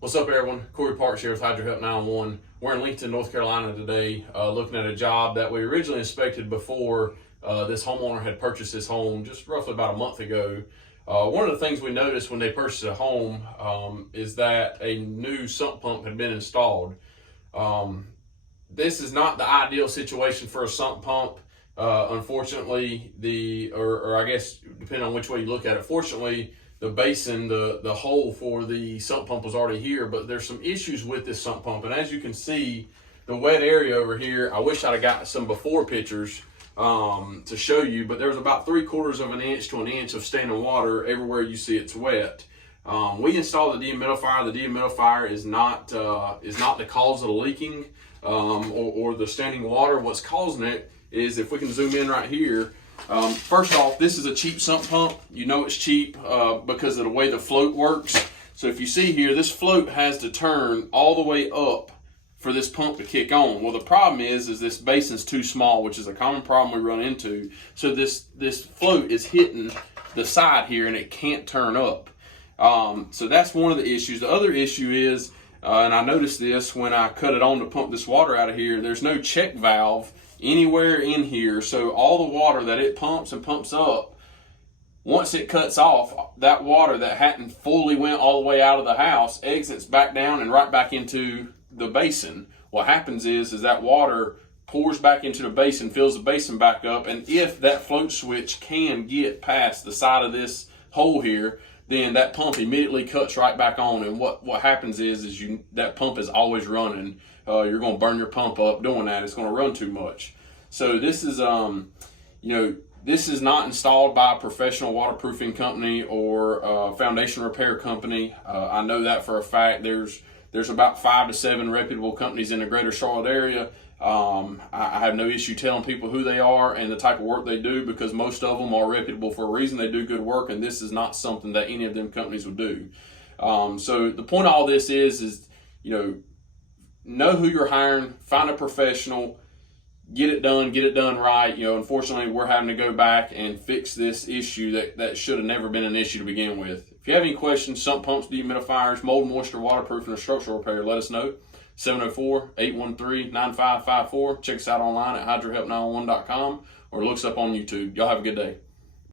What's up, everyone? Corey Parks here with Hydro Help 911. We're in Lincoln, North Carolina today, looking at a job that we originally inspected before this homeowner had purchased his home just roughly about a month ago. One of the things we noticed when they purchased a home is that a new sump pump had been installed. This is not the ideal situation for a sump pump. Unfortunately, or I guess depending on which way you look at it, fortunately, the basin, the hole for the sump pump was already here, but there's some issues with this sump pump. And as you can see, the wet area over here, I wish I'd have got some before pictures to show you, but there's about 3/4 of an inch to an inch of standing water everywhere you see it's wet. We installed the dehumidifier. The dehumidifier is not the cause of the leaking or the standing water. What's causing it is, if we can zoom in right here, first off, this is a cheap sump pump. You know it's cheap because of the way the float works. So if you see here, this float has to turn all the way up for this pump to kick on. Well, the problem is this basin's too small, which is a common problem we run into. So this float is hitting the side here and it can't turn up. So that's one of the issues. The other issue is, and I noticed this when I cut it on to pump this water out of here, there's no check valve anywhere in here. So all the water that it pumps and pumps up, once it cuts off, that water that hadn't fully went all the way out of the house exits back down and right back into the basin. What happens is that water pours back into the basin, fills the basin back up, and if that float switch can get past the side of this hole here, then that pump immediately cuts right back on. And what happens is that pump is always running. You're going to burn your pump up doing that. It's going to run too much. So this is, this is not installed by a professional waterproofing company or a foundation repair company. I know that for a fact. There's about 5 to 7 reputable companies in the greater Charlotte area. I have no issue telling people who they are and the type of work they do, because most of them are reputable for a reason. They do good work, and this is not something that any of them companies would do. So the point of all this is know who you're hiring, find a professional, get it done right. Unfortunately, we're having to go back and fix this issue that should have never been an issue to begin with. If you have any questions, sump pumps, dehumidifiers, mold, moisture, waterproofing, or structural repair, let us know. 704-813-9554. Check us out online at hydrohelp911.com or look us up on YouTube. Y'all have a good day.